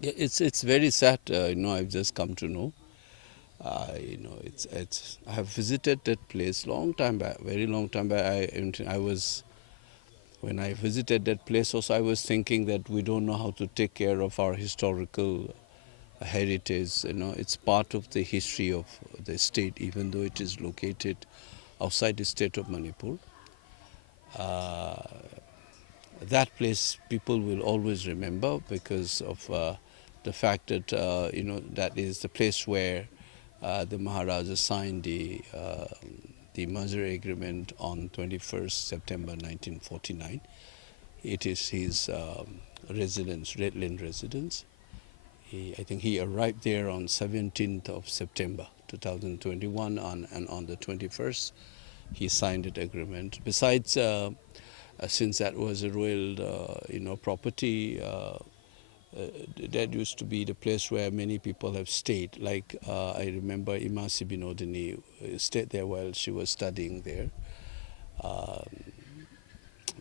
Yeah, it's very sad. I've just come to know. I have visited that place long time back, very long time back. I was when I visited that place. Also, I was thinking that we don't know how to take care of our historical heritage. It's part of the history of the state, even though it is located outside the state of Manipur. Uh, that place people will always remember because of the fact that that is the place where the Maharaja signed the merger agreement on 21st September 1949. It is his residence, Redland residence. I think he arrived there on 17th of September 2021, and on the 21st he signed that agreement. Besides, since that was a royal, property, that used to be the place where many people have stayed. Like I remember Imasi Binodini stayed there while she was studying there. Um,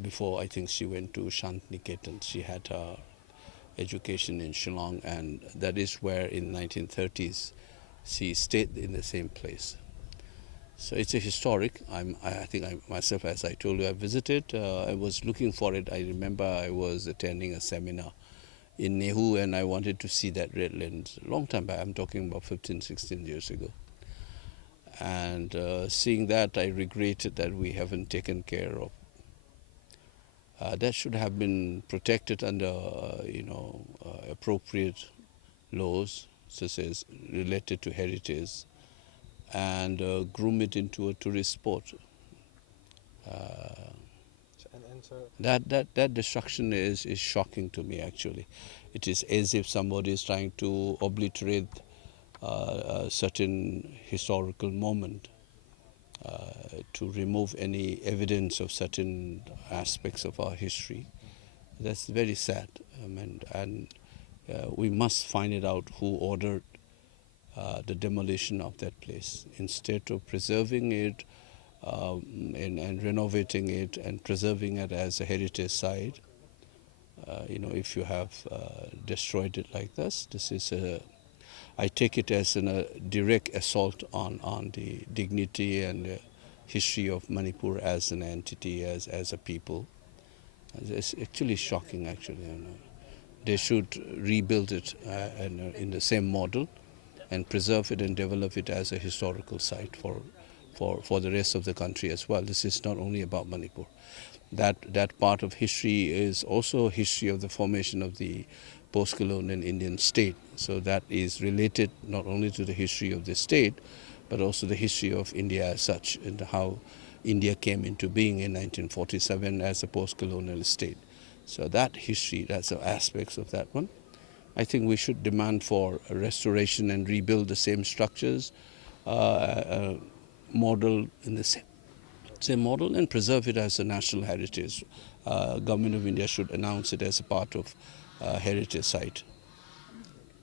Before, I think she went to Shantiniketan. She had her education in Shillong, and that is where in 1930s she stayed in the same place. So it's a historic. I think I myself, as I told you, I visited. I was looking for it. I remember I was attending a seminar in Nehu, and I wanted to see that Redland long time back. I'm talking about 15, 16 years ago. And seeing that, I regretted that we haven't taken care of. That should have been protected under, appropriate laws, such as related to heritage, and groom it into a tourist spot. That destruction is shocking to me, actually. It is as if somebody is trying to obliterate a certain historical moment, to remove any evidence of certain aspects of our history. That's very sad, and we must find it out who ordered the demolition of that place. Instead of preserving it, and renovating it and preserving it as a heritage site, if you have destroyed it like this is I take it as a direct assault on the dignity and history of Manipur as an entity, as a people. It's actually shocking, actually. They should rebuild it in the same model and preserve it and develop it as a historical site for the rest of the country as well. This is not only about Manipur. That part of history is also history of the formation of the post-colonial Indian state. So that is related not only to the history of the state, but also the history of India as such, and how India came into being in 1947 as a post-colonial state. So that history, that's the aspects of that one. I think we should demand for a restoration and rebuild the same structures, model in the same model, and preserve it as a national heritage. Government of India should announce it as a part of heritage site.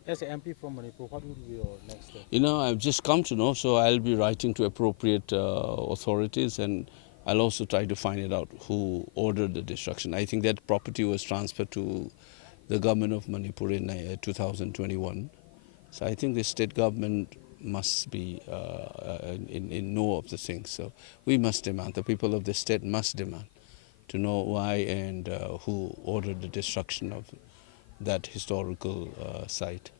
As an MP from Manipur, what would be your next step? I've just come to know, so I'll be writing to appropriate authorities, and I'll also try to find it out who ordered the destruction. I think that property was transferred to the government of Manipur in 2021. So I think the state government must be in know of the things. So we must demand, the people of the state must demand to know why and who ordered the destruction of that historical site.